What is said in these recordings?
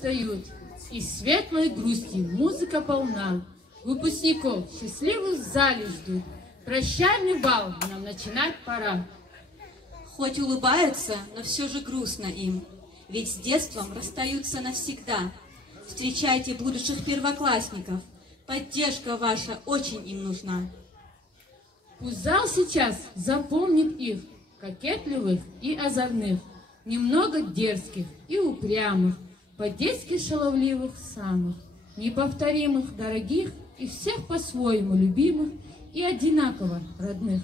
встают, и светлой грусти музыка полна. Выпускников счастливых в зале ждут, прощальный бал нам начинать пора. Хоть улыбаются, но все же грустно им, ведь с детством расстаются навсегда. Встречайте будущих первоклассников, поддержка ваша очень им нужна. Пусть зал сейчас запомнит их, кокетливых и озорных, немного дерзких и упрямых, по-детски шаловливых самых, неповторимых, дорогих и всех по-своему любимых и одинаково родных.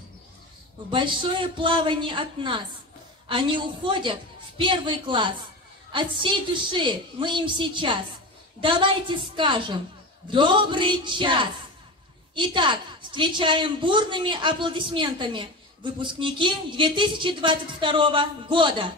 В большое плавание от нас они уходят в первый класс. От всей души мы им сейчас давайте скажем «Добрый час!». Итак, встречаем бурными аплодисментами выпускники 2022 года.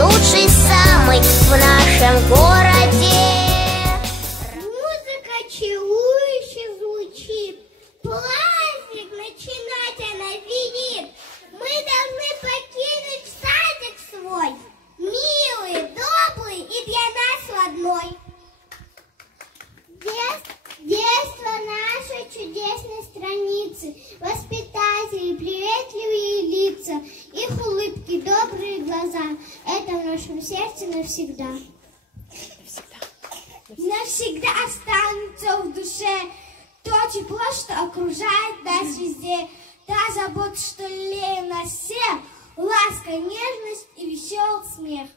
Лучший самый в нашем городе. Музыка чарующе звучит, праздник начинать она видит. Мы должны покинуть садик свой, милый, добрый и для нас родной. Детство нашей чудесной страницы, воспитатели, приветливые лица, их улыбки, добрые глаза. Это в нашем сердце навсегда. Навсегда останется в душе то тепло, что окружает нас везде, та забота, что лелеет нас всех, ласка, нежность и веселый смех.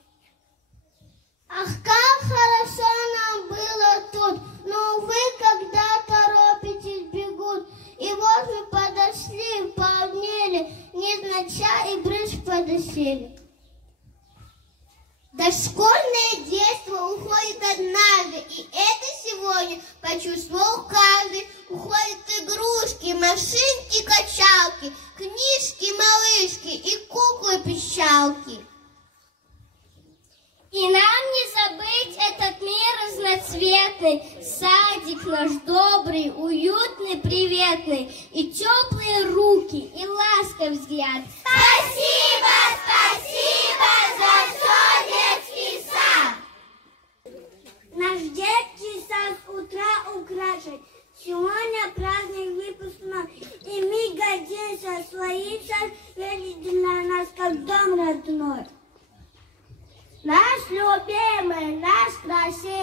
Ах, как хорошо нам было тут, но, увы, когда торопитесь, бегут. И вот мы подошли, пообняли, незначай и брызг подосели. Дошкольное детство уходит однажды, и это сегодня почувствовал каждый. Уходят игрушки, машинки, качалки, книжки, малышки и куклы-пищалки. И нам не забыть этот мир разноцветный, садик наш добрый, уютный, приветный, и теплые руки, и ласковый взгляд. Спасибо, спасибо за все, детский сад! Наш детский сад с утра украшен, сегодня праздник выпускной, и мы гордимся своим садом, ведь для нас как дом родной. Наш любимый, наш красивый.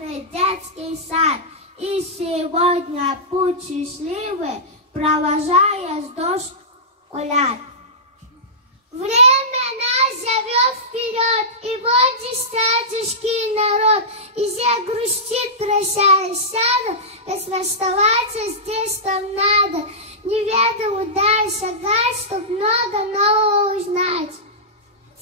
прекрасный детский сад. И сегодня путь счастливый, провожая с дошколят. Время нас зовет вперед, и вот здесь садишки народ, и все грустит, прощаясь, сядут, ведь расставаться здесь там надо, неведомо даль шагать, чтоб много нового узнать.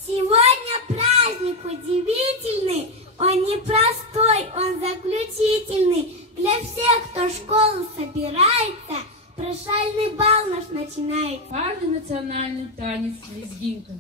Сегодня праздник удивительный, он непростой, он заключительный, для всех, кто в школу собирается, прощальный бал наш начинается. Парный национальный танец «Лезгинка».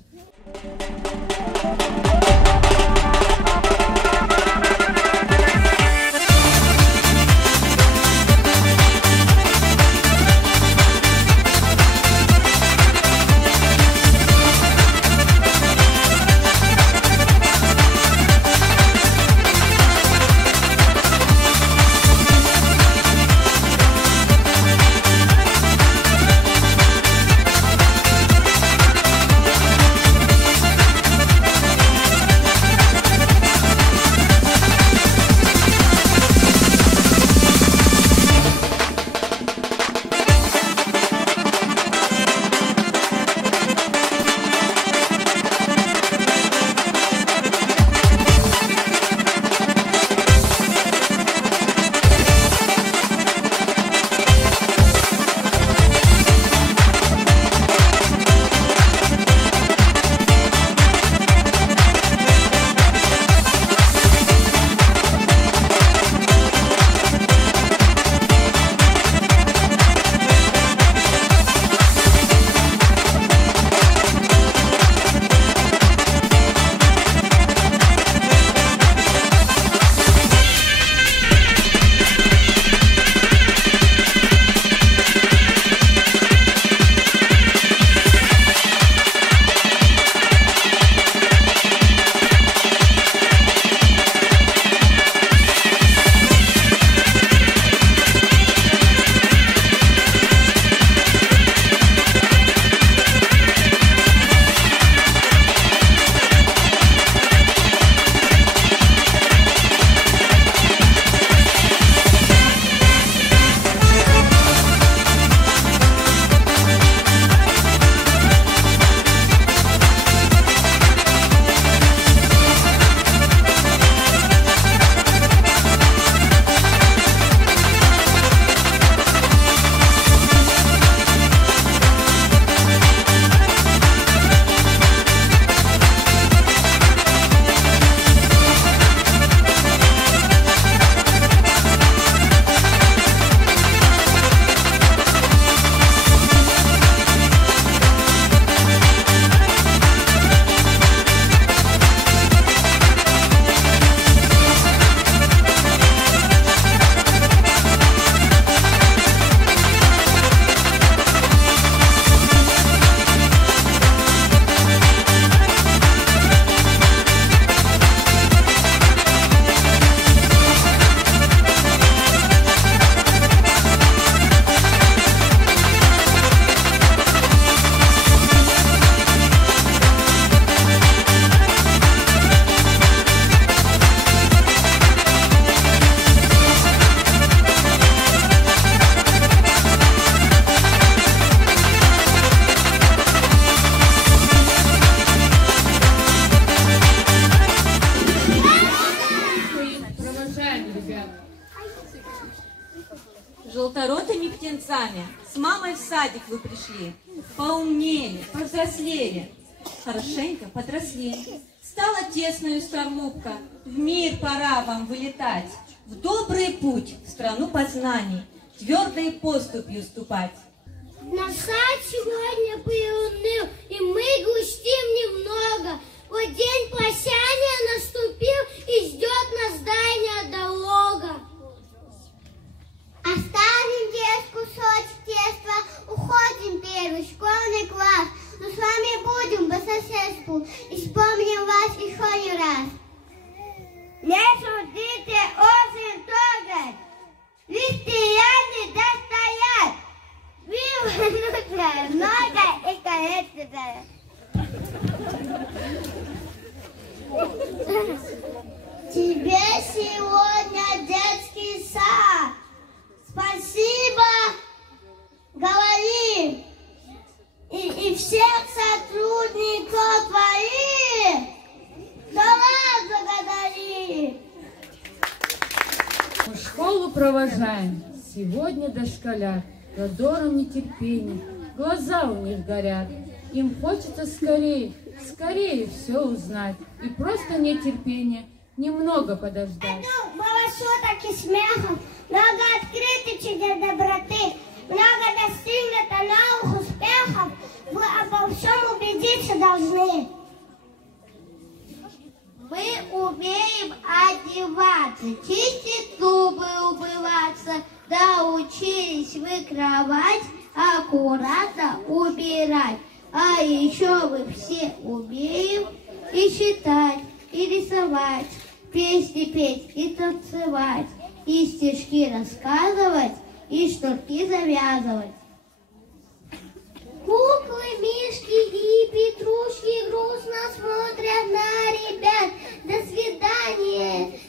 Желторотыми птенцами с мамой в садик вы пришли, поумнели, повзрослели, хорошенько подросли. Стала тесная скорлупка, в мир пора вам вылетать, в добрый путь, в страну познаний, твердой поступью ступать. Наш сад сегодня приуныл, и мы грустим немного. Вот день прощания наступил, и ждет нас дальняя дорога. Оставим детскую сочь детства, уходим в первый школьный класс. Но с вами будем по соседству, и вспомним вас еще не раз. Не судите очень трогать, листьями достоять. Нужно много и количество. Тебе сегодня Мы школу провожаем, сегодня дошколят, задором нетерпения, глаза у них горят. Им хочется скорее, скорее все узнать, и просто нетерпение немного подождать. Было шуток и смехов, много открытых чудес доброты, много достигнуто новых успехов. Вы обо всем убедиться должны. Мы умеем одеваться, чистить зубы, умываться, научились мы кровать аккуратно убирать. А еще мы все умеем и читать, и рисовать, песни петь и танцевать, и стишки рассказывать, и шнурки завязывать. Куклы, мишки и петрушки грустно смотрят на ребят. До свидания,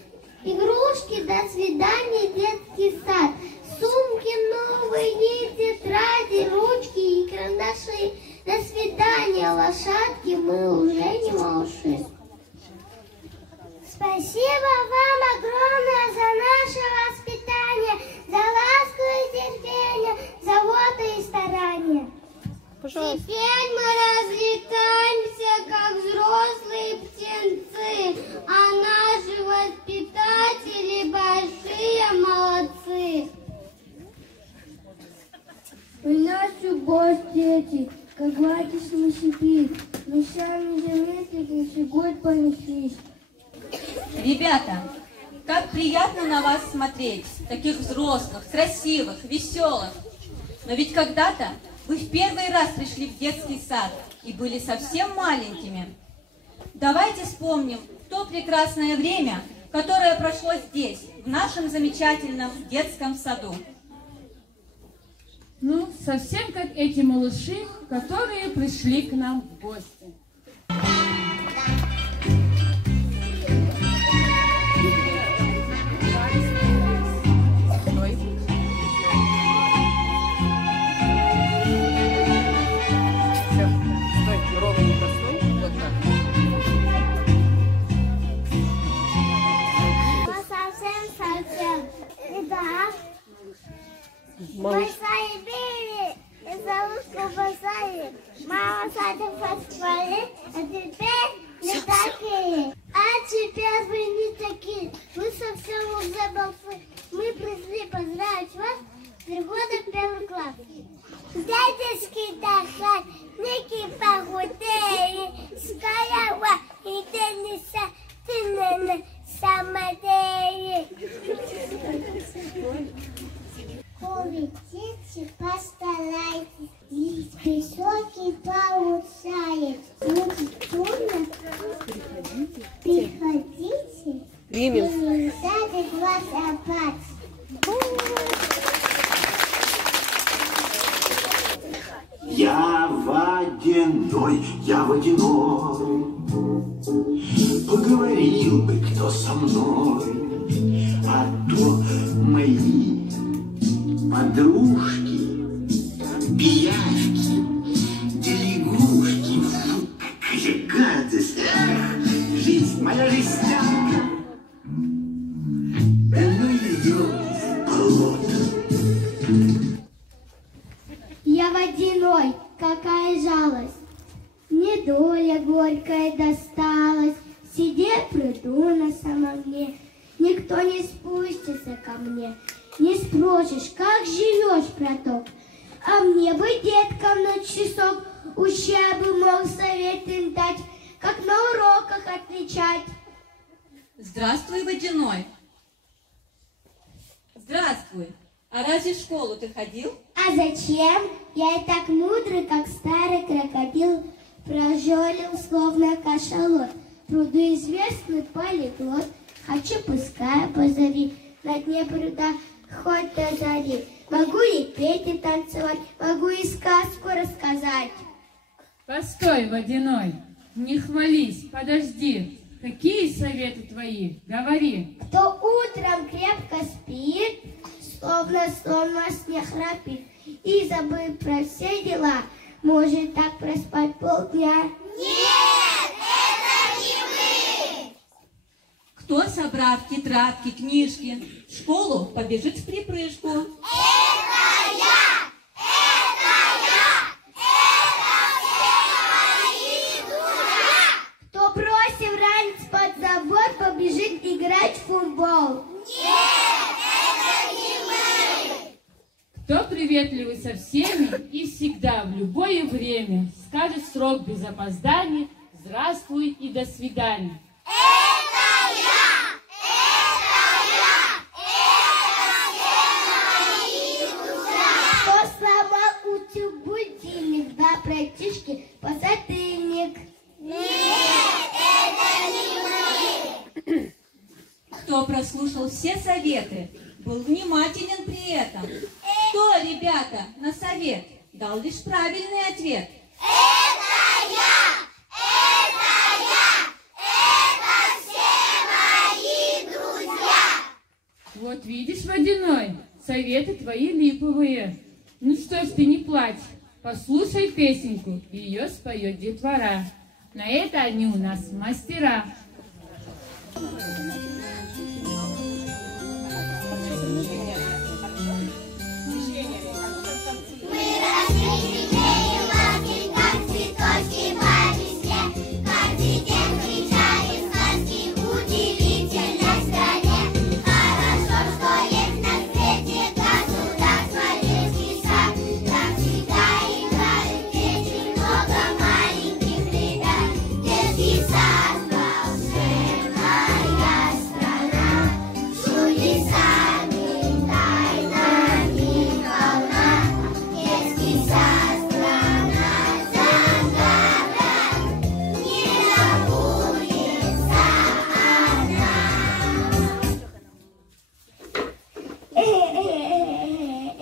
игрушки, до свидания, детский сад. Сумки новые, тетради, ручки и карандаши. До свидания, лошадки, мы уже не малыши. Спасибо вам огромное за наше воспитание, за ласку и терпение, заботу и старание. Пожалуйста. Теперь мы разлетаемся, как взрослые птенцы, а наши воспитатели большие молодцы. У нас любовь, дети, как гладишь не шипит, мы сами заметили, что год понеслись. Ребята, как приятно на вас смотреть, таких взрослых, красивых, веселых. Но ведь когда-то вы в первый раз пришли в детский сад и были совсем маленькими. Давайте вспомним то прекрасное время, которое прошло здесь, в нашем замечательном детском саду. Ну, совсем как эти малыши, которые пришли к нам в гости. Бонсай били, и зовут бонсай. Мама садит в стволе, а теперь не такие. А теперь вы не такие. Вы совсем уже большие. Мы пришли поздравить вас с переходом в первый класс. Дядюшки дошли, ники похудели, скорее и тенниса, ты на самодели. Полетите, постарайтесь, ведь высокий получает. Будет трудно, приходите, и садик вас опять. Я водяной, я водяной, поговорил бы кто со мной, а то мои подружки, пиявки, да лягушки, фу, какая гадость, ах, жизнь, моя жестянка, да ну ее в болото. Я водяной, какая жалость, мне доля горькая досталась, сидя в пруду на самом дне, никто не спустится ко мне. Не спросишь, как живешь, браток, а мне бы деткам на часок ущербы мог совет им дать, как на уроках отличать. Здравствуй, водяной. Здравствуй. А разве в школу ты ходил? А зачем? Я и так мудрый, как старый крокодил, прожорил, словно кашалот, пруду известный полиглот. Хочу, пускай позови, на дне пруда хоть до зари. Могу и петь, и танцевать, могу и сказку рассказать. Постой, водяной, не хвались, подожди. Какие советы твои? Говори. Кто утром крепко спит, словно сон во сне храпит, и забыв про все дела, может так проспать полдня. Нет, это не мы! Кто собрав тетрадки, книжки, в школу побежит в припрыжку. Кто бросив ранец под забор, побежит играть в футбол. Кто приветливый со всеми и всегда в любое время скажет срок без опозданий «Здравствуй и до свидания». Кто сломал утюг, будильник, два братишки, посатыльник. Кто прослушал все советы, был внимателен при этом. Кто, ребята, на совет дал лишь правильный ответ? Вот видишь, Водяной, советы твои липовые. Ну что ж ты не плачь, послушай песенку, ее споет детвора. На это они у нас мастера.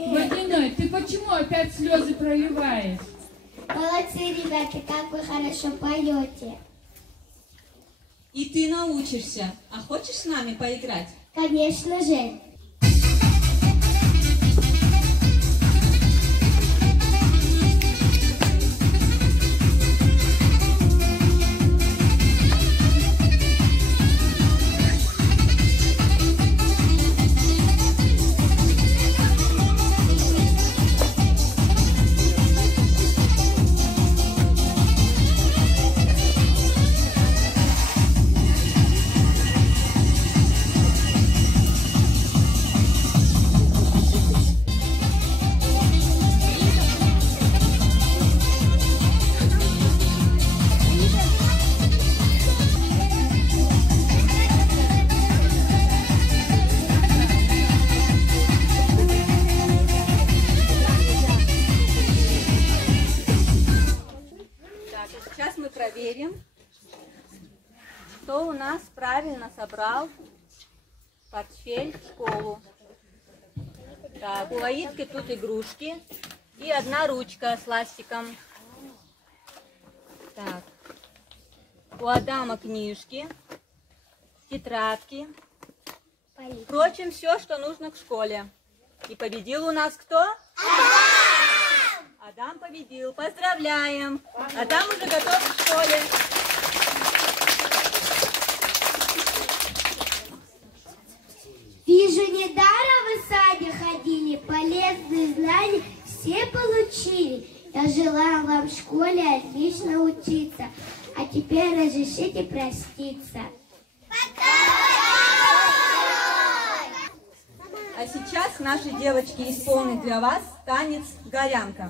Водяной, ты почему опять слезы проливаешь? Молодцы, ребята, как вы хорошо поете. И ты научишься. А хочешь с нами поиграть? Конечно же. Сейчас мы проверим, кто у нас правильно собрал портфель в школу. Так, у Аидки тут игрушки и одна ручка с ластиком. Так, у Адама книжки, тетрадки. Впрочем, все, что нужно к школе. И победил у нас кто? Адам победил. Поздравляем! Адам уже готов к школе. Вижу, недаром вы в саде ходили, полезные знания все получили. Я желаю вам в школе отлично учиться, а теперь разрешите проститься. А сейчас наши девочки исполнят для вас танец «Горянка».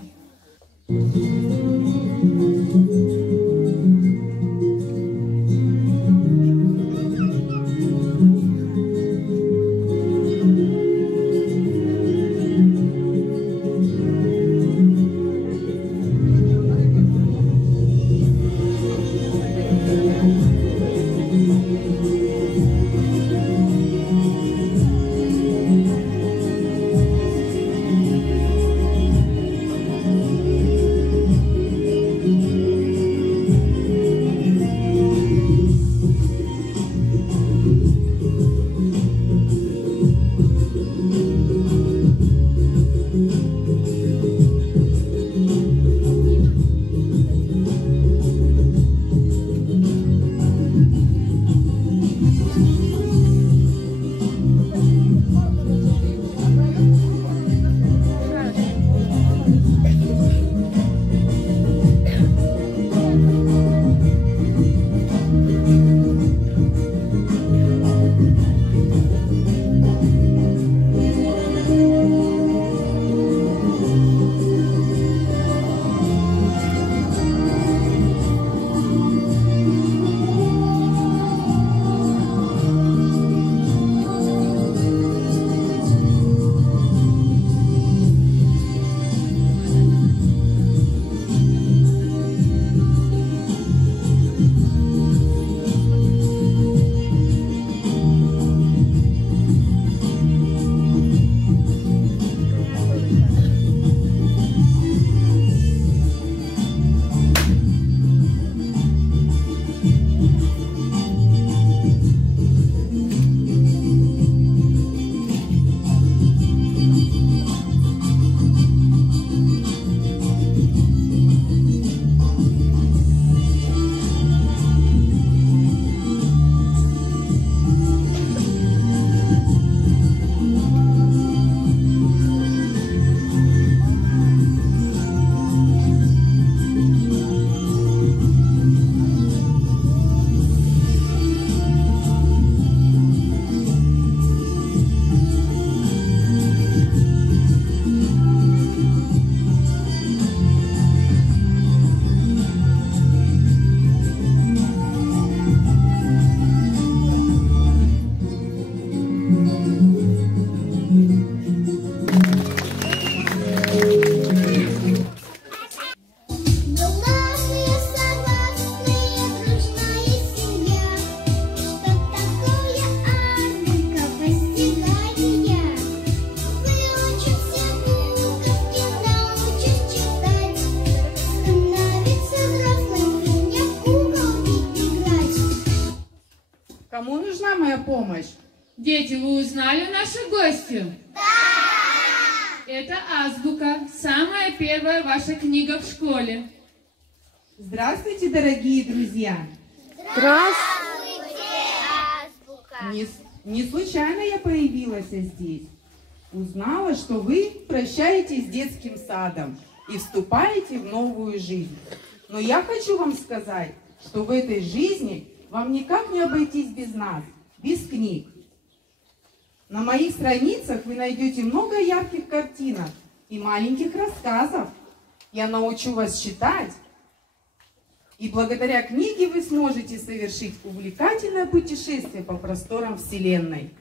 помощь. Дети, вы узнали нашу гостью? Да! Это азбука, самая первая ваша книга в школе. Здравствуйте, дорогие друзья! Здравствуйте, азбука! Не случайно я появилась здесь. Узнала, что вы прощаетесь с детским садом и вступаете в новую жизнь. Но я хочу вам сказать, что в этой жизни вам никак не обойтись без нас, без книг. На моих страницах вы найдете много ярких картинок и маленьких рассказов. Я научу вас читать. И благодаря книге вы сможете совершить увлекательное путешествие по просторам Вселенной.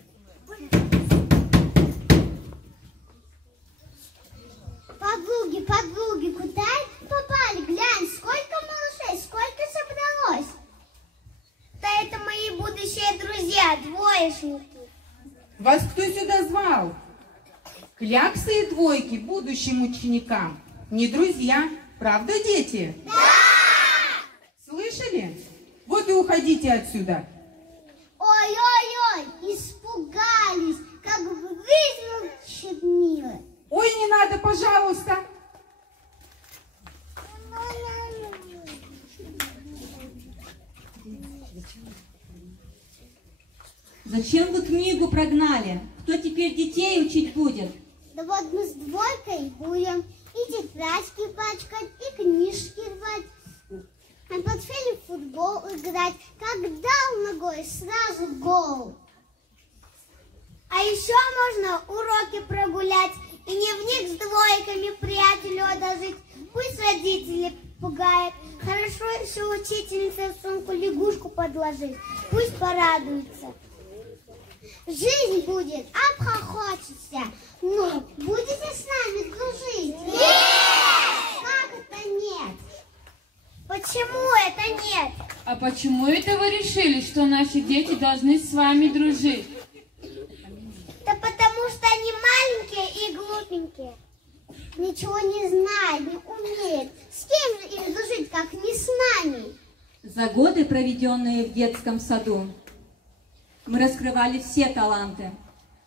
Подруги, куда попали? Глянь, сколько малышей, сколько собралось. Да это мои будущие друзья, двоечники. Вас кто сюда звал? Кляксы и двойки будущим ученикам не друзья, правда, дети? Да! Слышали? Вот и уходите отсюда. Ой-ой-ой, испугались, как вызнут чернила. Ой, не надо, пожалуйста. Зачем вы книгу прогнали? Кто теперь детей учить будет? Да вот мы с двойкой будем и тетрадки пачкать, и книжки рвать, а в портфеле в футбол играть. Как дал ногой, сразу гол. А еще можно уроки прогулять и не в них с двойками приятелю одолжить. Пусть родители пугают. Хорошо еще учительница в сумку лягушку подложить. Пусть порадуется. Жизнь будет, обхохочешься. Ну, будете с нами дружить? Нет! Как это нет? Почему это нет? А почему это вы решили, что наши дети должны с вами дружить? Да потому что они маленькие и глупенькие. Ничего не знают, не умеют. С кем же им дружить, как не с нами? За годы, проведенные в детском саду, мы раскрывали все таланты.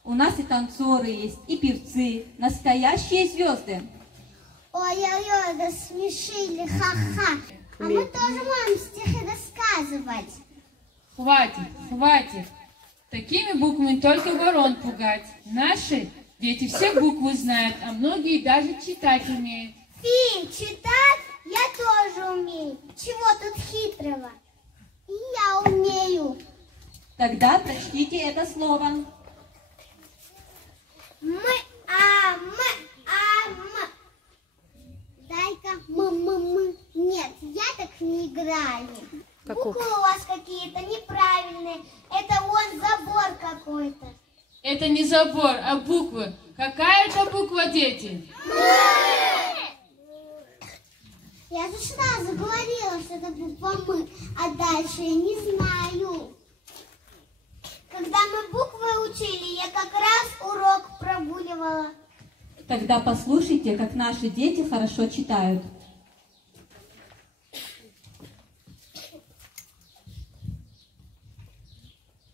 У нас и танцоры есть, и певцы, настоящие звезды. Ой-ой-ой, да смешили, ха-ха. А мы тоже можем стихи рассказывать. Хватит. Такими буквами только ворон пугать. Наши дети все буквы знают, а многие даже читать умеют. Фи, читать я тоже умею. Чего тут хитрого? И я умею. Тогда прочтите это слово. Дай-ка м. Нет, я так не играю. Буквы у вас какие-то неправильные. Это вон забор какой-то. Это не забор, а буквы. Какая это буква, дети? Я же сразу говорила, что это буква «м», а дальше я не знаю. Когда мы буквы учили, я как раз урок прогуливала. Тогда послушайте, как наши дети хорошо читают.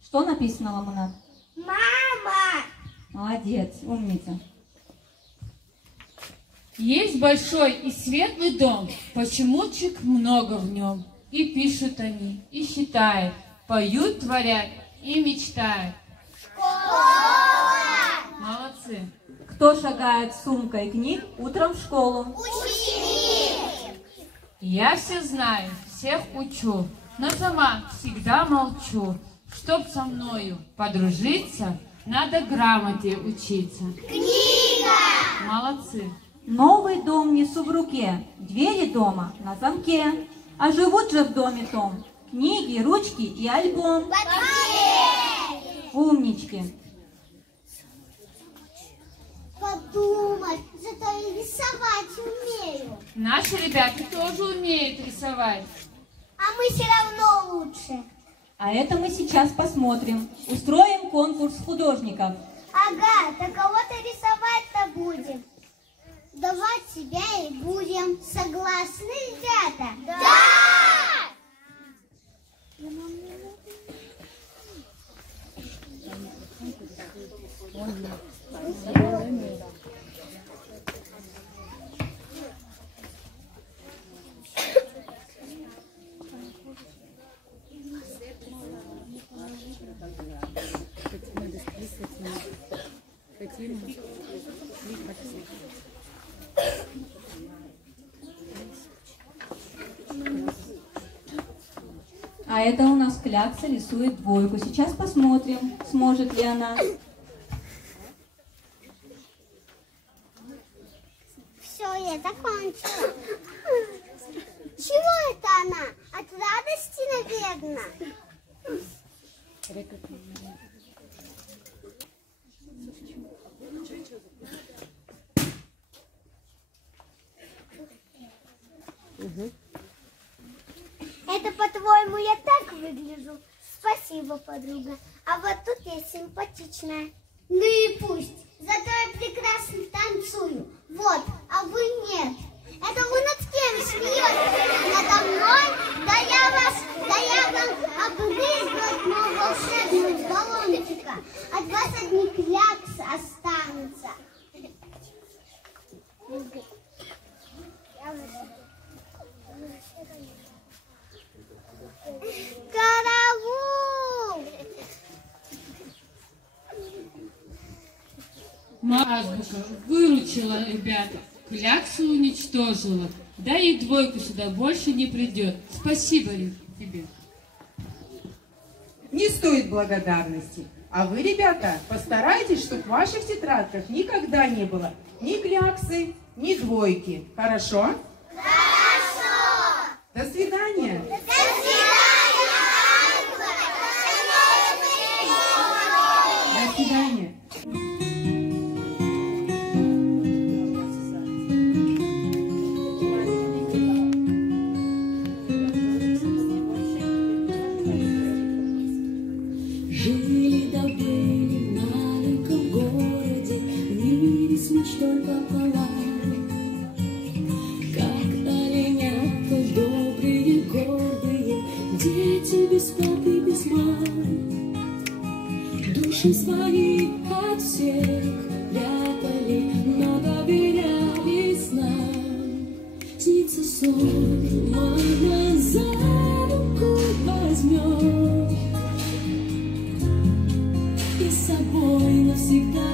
Что написано, Ламунат? Мама! Молодец, умница. Есть большой и светлый дом, почемучек много в нем. И пишут они, и считают, поют, творят и мечтают. Школа! Молодцы. Кто шагает с сумкой книг утром в школу? Ученик! Я все знаю, всех учу, но сама всегда молчу. Чтоб со мною подружиться, надо грамоте учиться. Книга! Молодцы. Новый дом несу в руке, двери дома на замке. А живут же в доме том книги, ручки и альбом. Умнички. Подумать, зато и рисовать умею. Наши ребята тоже умеют рисовать. А мы все равно лучше. А это мы сейчас посмотрим. Устроим конкурс художников. Ага, так кого-то рисовать-то будем. Давать себя и будем. Согласны, ребята? Да! А это у нас Клякса рисует двойку. Сейчас посмотрим, сможет ли она. Все, я закончила. Чего это она? От радости, наверное. Это, по-твоему, я так выгляжу? Спасибо, подруга. А вот тут я симпатичная. Ну и пусть. Зато я прекрасно танцую. Вот, а вы нет. Это вы над кем смеетесь? Надо мной? Да я вам обрызгаю волшебную с баллончика. От вас одни кляксы останутся. Караул! Азбука выручила ребята, Кляксу уничтожила. Да и двойку сюда больше не придет. Спасибо тебе. Не стоит благодарности. А вы, ребята, постарайтесь, чтобы в ваших тетрадках никогда не было ни кляксы, ни двойки. Хорошо? Хорошо! До свидания! До свидания! До свидания! Жили-да-были в маленьком городе, в мире с мечтой пополам. Как оленята добрые, гордые, дети без папы, без мам. Души свои от всех прятали, но доверялись нам. Снится сон, мама за руку возьмет и с собой навсегда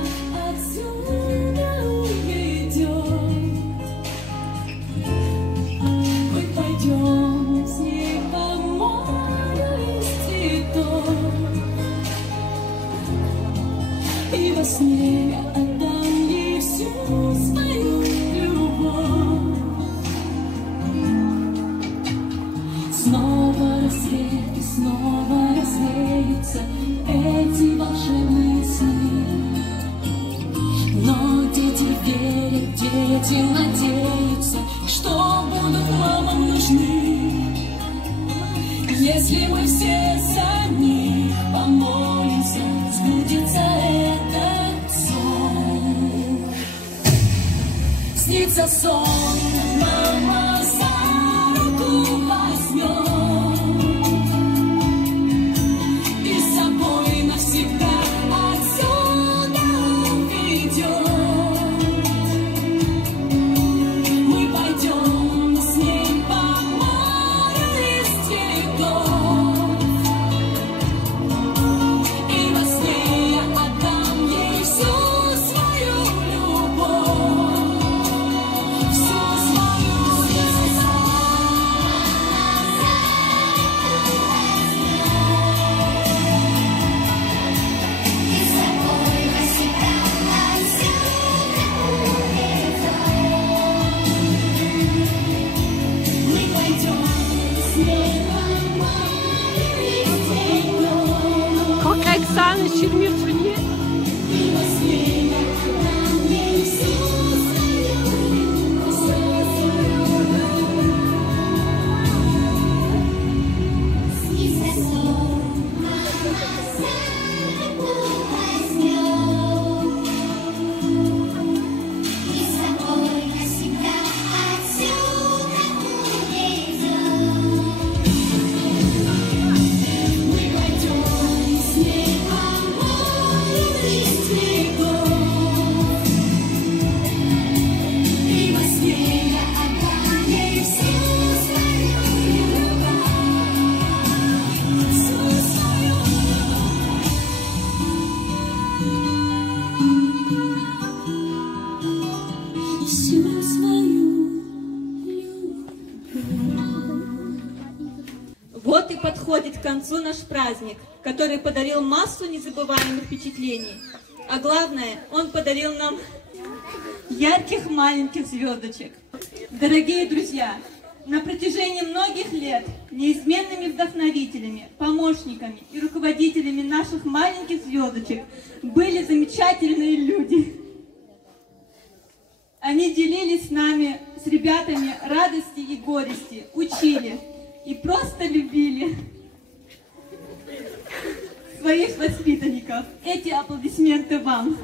отсюда уведет. Мы пойдем с ней по морю из цветов, и во сне я отдам ей всю свою любовь. Снова рассвет и снова развеются эти волшебные сны. Но дети верят, дети надеются, что будут мамам нужны. Если мы все за них помолимся, сбудется этот сон. Снится сон, мама за руку возьмет и с собой навсегда отсюда уведет. Мы пойдем с ней по морю из цветов, и во сне я отдам ей всю свою любовь, всю свою любовь. концу наш праздник, который подарил массу незабываемых впечатлений. А главное, он подарил нам ярких маленьких звездочек. Дорогие друзья, на протяжении многих лет неизменными вдохновителями, помощниками и руководителями наших маленьких звездочек были замечательные люди. Они делились с нами, с ребятами, радости и горести, учили и просто любили своих воспитанников. Эти аплодисменты вам.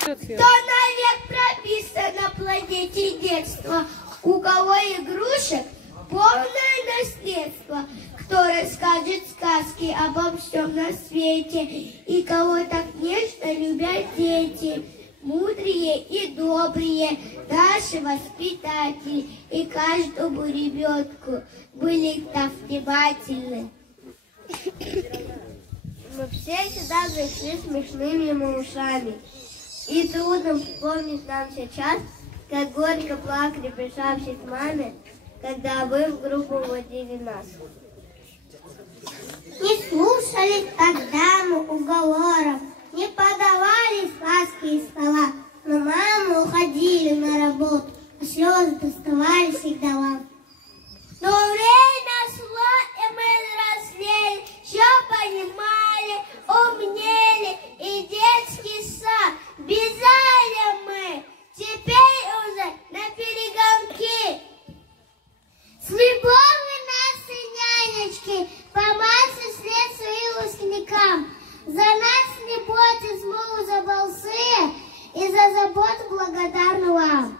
Кто навек прописан на планете детства, у кого игрушек полное наследство, кто расскажет сказки обо всем на свете, и кого так нежно любят дети, мудрые и добрые наши воспитатели, и каждому ребенку были так внимательны. Мы все сюда пришли смешными ушами. И трудно вспомнить нам сейчас, как горько плакали, прижавшись к маме, когда вы в группу водили нас. Не слушали тогда мы уговоров, не подавали сказки из стола, но мамы уходили на работу, а слезы доставали всегда вам. Но время шло, и мы взрослели, все понимали, умнели, и детский сад бежали мы, теперь уже на перегонки. С любовью наши нянечки, помаши след своим выпускникам, за нас не бойтесь, мы уже большие, и за заботу благодарны вам.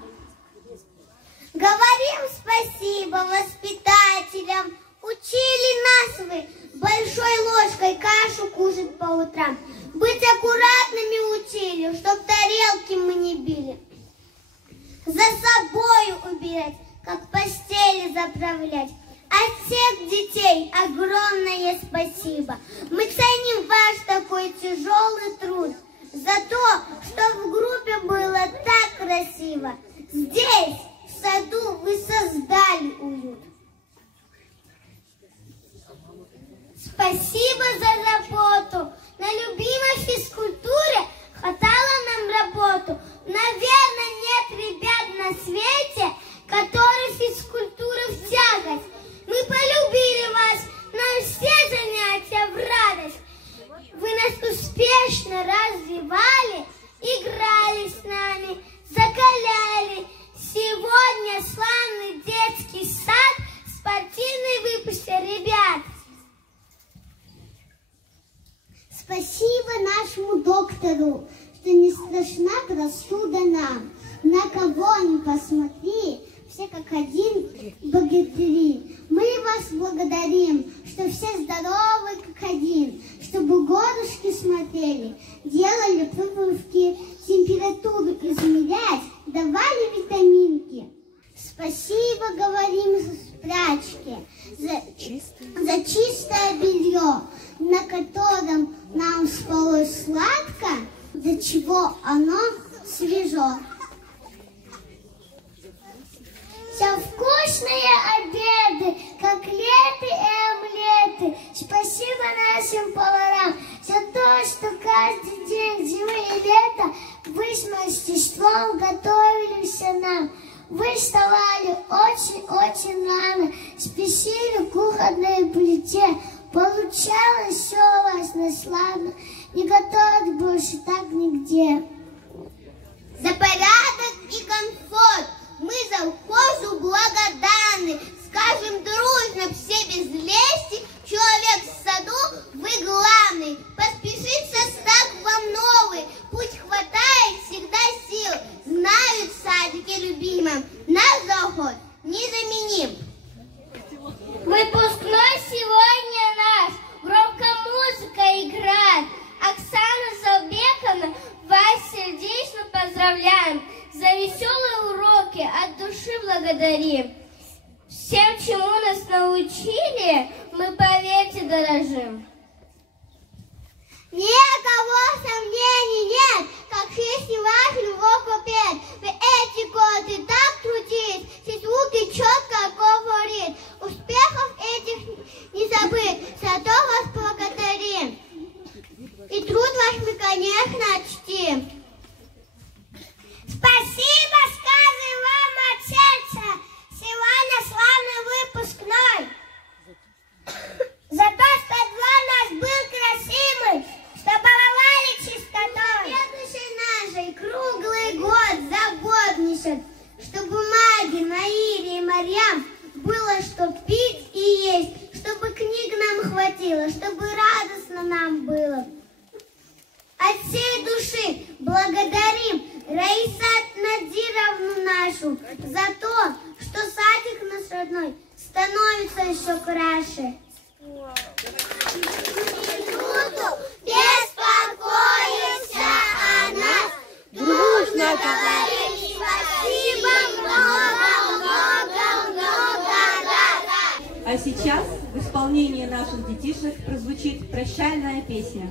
Говорим спасибо воспитателям, учили нас вы большой ложкой кашу кушать по утрам. Быть аккуратными учили, чтоб тарелки мы не били. За собой убирать, как постели заправлять. От всех детей огромное спасибо. Мы ценим ваш такой тяжелый труд. За то, что в группе было так красиво. Здесь, в саду, вы создали уют. Спасибо за заботу. На любимой физкультуре хватало нам работу. Наверное, нет ребят на свете, которые физкультуры в тягость. Мы полюбили вас, нам все занятия в радость. Вы нас успешно развивали, играли с нами, закаляли. Сегодня славный детский сад, спортивный выпуск ребят. Спасибо нашему доктору, что не страшна простуда нам. На кого ни посмотри, все как один богатыри. Мы вас благодарим, что все здоровы как один, чтобы горушки смотрели, делали прививки, температуру измерять, давали витаминки. Спасибо говорим за спрячки, за чистое белье, на котором нам спалось сладко, до чего оно свежо. За вкусные обеды, котлеты и омлеты. Спасибо нашим поварам за то, что каждый день зимы и лета вы с мастерством готовили все нам. Вы вставали очень-очень рано, спешили в кухонной плите. Получалось все у вас наславно, не готовят больше так нигде. За порядок и комфорт мы завхозу благодарны. Скажем дружно, все без лести, человек в саду, вы главный. Поспешить состав вам новый, пусть хватает всегда сил. Знают в садике любимом, наш заход незаменим. Выпускной сегодня наш, громко музыка играет. Оксана Залбековна, вас сердечно поздравляем. За веселые уроки от души благодарим. Всем, чему нас научили, мы, поверьте, дорожим. Ни у кого сомнений нет, как жизнь ваш любовь опять. Вы эти годы так трудились, все звуки четко говорит. тщетно чтим. Спасибо, сказываем вам от сердца, сегодня славный выпускной. За то, что двор наш был красивый, что баловали чистотой. Следующий нашей круглый год заботничает, что бумаги на Ире и морям было что пить и есть, чтобы книг нам хватило, чтобы радостно нам было. От всей души благодарим Раисат Надировну нашу за то, что садик наш родной становится еще краше. Минуту беспокоимся о нас, дружно говорим спасибо много-много-много раз. А сейчас в исполнении наших детишек прозвучит прощальная песня.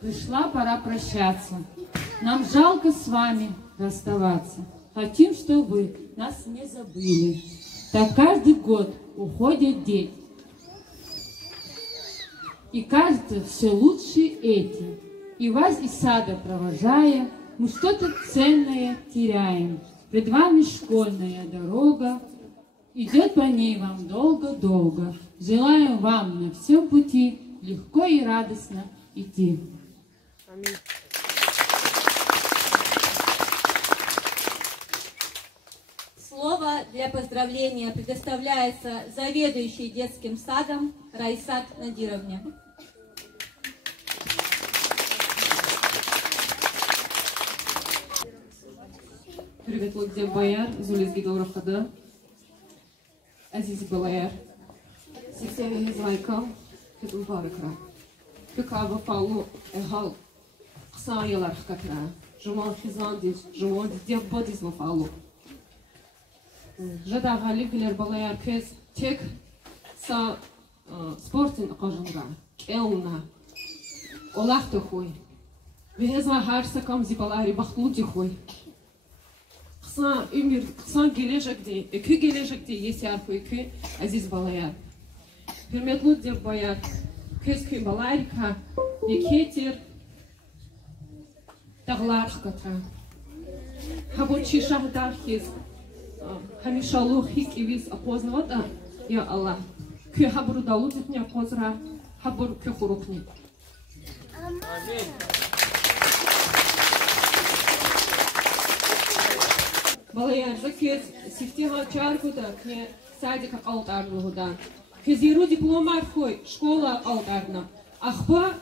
Пришла пора прощаться. Нам жалко с вами расставаться. Хотим, чтобы вы нас не забыли. Так каждый год уходят дети. И кажется, все лучше эти. И вас из сада провожая, мы что-то ценное теряем. Пред вами школьная дорога, идет по ней вам долго-долго. Желаю вам на всем пути легко и радостно идти. Аминь. Слово для поздравления предоставляется заведующей детским садом Раисат Надировне. Приветлік деп баяр, зулезги доброхада. Азизи балаяр. Сексеве зайка, кедул барыкра. Пекава фалу эхал. Қса ялар хкатра. Жумал хизандиш, жумал деп бодис мафалу. Жада галифилер балаяр кез тек са спортин қажынға. Келна. Олахты хой. Везма харса камзи балари бахлути хой. Қсан өмір, қсан келешекте, екі келешекте есі арқы екі әзіз балаяр. Хөрметлі деп баяр, көз күй баларика, некетер, тағлар қытра. Хабочи шахдар хез, хамишалу хик ивиз опознавата, я Аллах. Күй хабуру далу дитня позра, хабур күй хурукни. Аминь. Балаяр закез сифтига чаркуда кне садика алтарнугуда. Кезиру дипломар хой школа алтарна. Ахба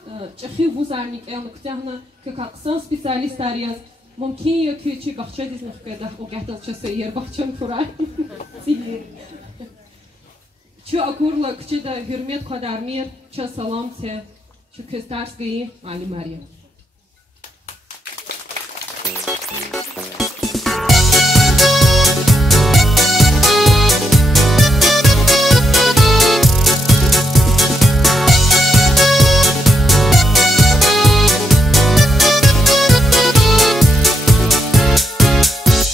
чахи вузарник элктяхна кекаксан специалист ариаз. Мумкин ёки чи бахча дизнах кеда угатал часа ер бахчан кура. Чу акурла кчеда хюрмет кадармир, ча салам те, чу кестарские Али Мария.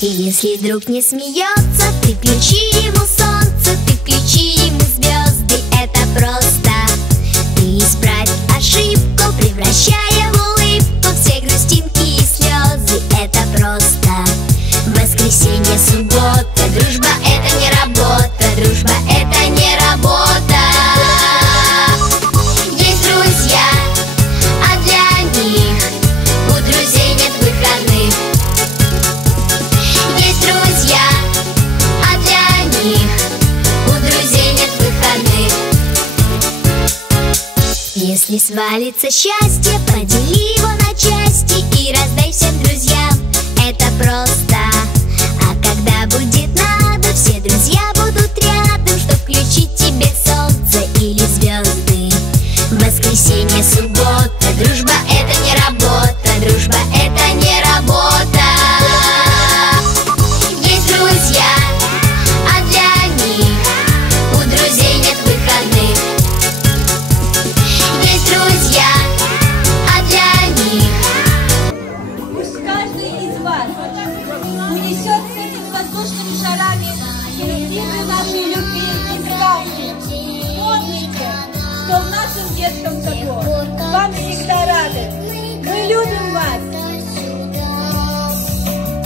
И если друг не смеется, ты включи ему солнце, ты включи ему звезды, это просто. Ты исправь ошибку, превращая в улыбку все грустинки и слезы, это просто. Воскресенье, суббота, дружба это не работа, дружба это не работа. Есть друзья, а для них у друзей нет выходных. Есть друзья, а для них у друзей нет выходных. Если свалится счастье, подели его на части и раздай всем друзьям, это просто. А когда будет надо, все друзья будут рядом, чтоб включить тебе солнце или звезды. Воскресенье, суббота, дружба это не работа, дружба это не работа. Есть друзья, а для них у друзей нет выходных. Есть друзья, а для них. Пусть каждый из вас унесет с этими воздушными шарами середины нашей любви и сказки. Помните, что в нашем детском саду вам всегда рады. Мы любим вас.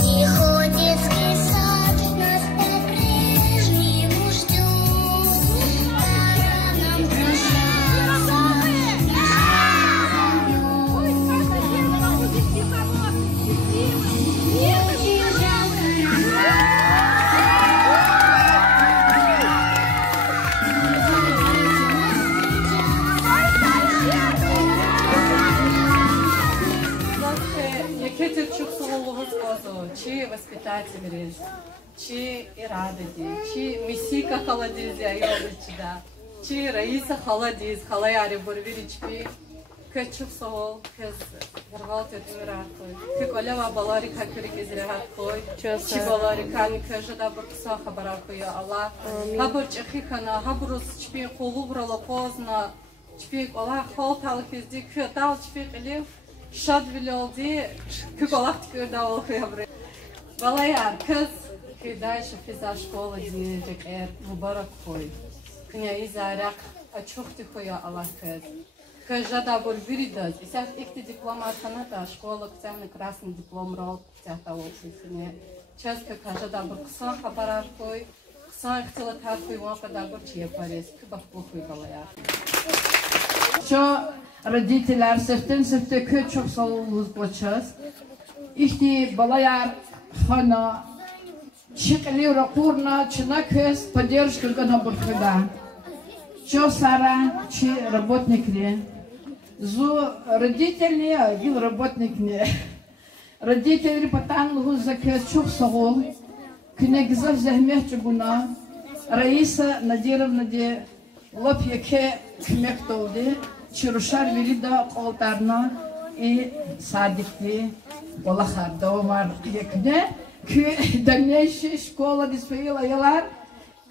Тихо, детский сад, нас по-прежнему ждет. Пора нам прощаться. Некетер чуксулулугуз козу, чи воспитательниз, чи ирадеди, чи мисика халадизи айоличида, чи Раиса халадиз, халаяри бурвиричпи, ке чуксул, кез гаргалте тумиракой, ке колева балари какири кезирахой, чи балари кани кежада буркса хабаракой, Аллах, хабур чехикана, хабурус чпи хулубрала позна, чпи Аллах холтал кезди, ке дал чпи илив, Шад вилолди, куколахт курдавол хуябры. Балаяр, кыз, кидайша физа школа дирек мубарак хой. Кня изарак, ачухти хуя Аллах кыз. Кыжада бур виридаз. Исяк ихти дипломат ханата, школа кцяны красный диплом рол, кцята олшисине. часто каждый бір қысан хабарар қой, қысан ихтила тарқой уақыда бір чиепарес, күбақ бұқой балая. Что родителям сефте көт çok sağ olunuz boçaz. İhti балаяр хана чекли ракурна чина көз поддержка гана бурхуда. Что сара чи работник ли? Зу родители вил работник не. Родители потом за көз çok sağ ol. Кнегзав захмех чугуна. Раиса Надировна де лапьяке кмек толды. Чирушар велида колтарна и садикти Балахарда омар якне. Кü дальнейшая школа диспоила ялар.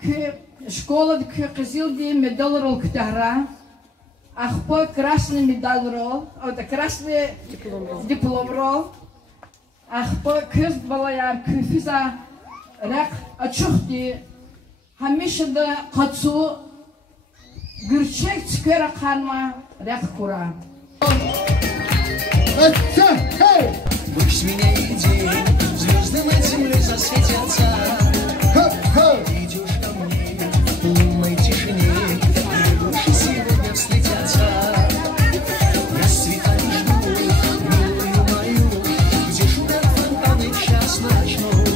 Кü школа кü кызыл ди медаль рол ктара. Ахпо красный медаль рол. Это красный диплом рол. Ахпо кыз балаяр кü физа рак ачухти. Hamisha da katsu gürçek çıkara kanma rek kura. Пусть меня идеи звезды над землей засветятся. Идешь ко мне в лунной тишине, и души сегодня встретятся. Я с цветами жду милую мою, где шумят фонтаны в час ночной.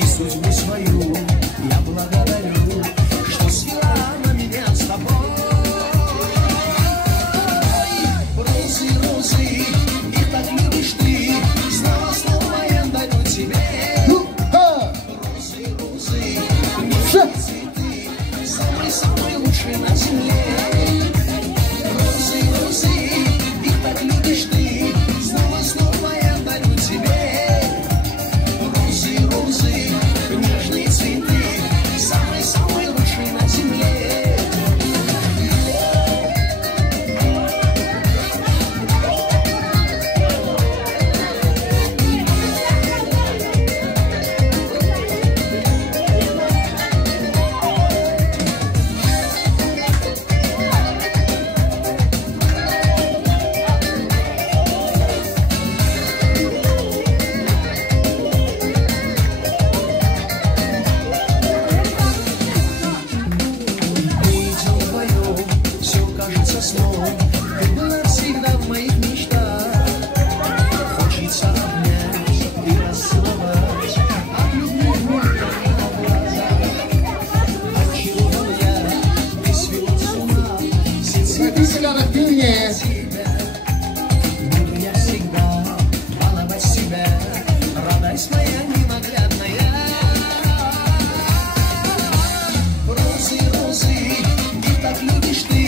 И судьбу свою я благодарю, что свела на меня с тобой. Розы, розы, их так любишь ты, снова я дарю тебе. Розы, розы, нежные цветы, самые лучшие на земле. Розы, розы, их так любишь ты, снова я дарю тебе. Розы, розы, нежные цветы, самые лучшие на земле. Видел твое, все кажется сном, ты была всегда в моих мечтах. Хочется обнять и расцеловать, от любви горько на глазах. Очарован я, ты свела с ума, все цветы для тебя. Буду я всегда баловать тебя, радость моя ненаглядная. Розы, розы, их так любишь ты,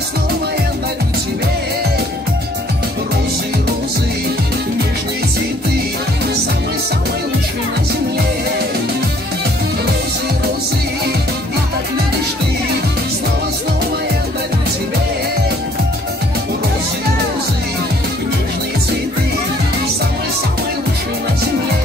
снова я дарю тебе. Розы, розы, нежные цветы, самые лучшие на земле. Розы, розы, их так любишь ты, снова я дарю тебе. Розы, розы, нежные цветы, самые лучшие на земле.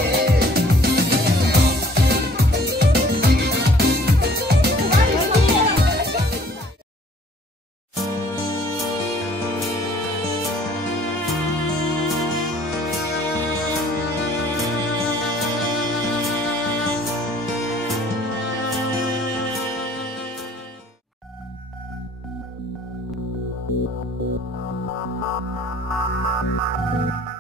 Thank you.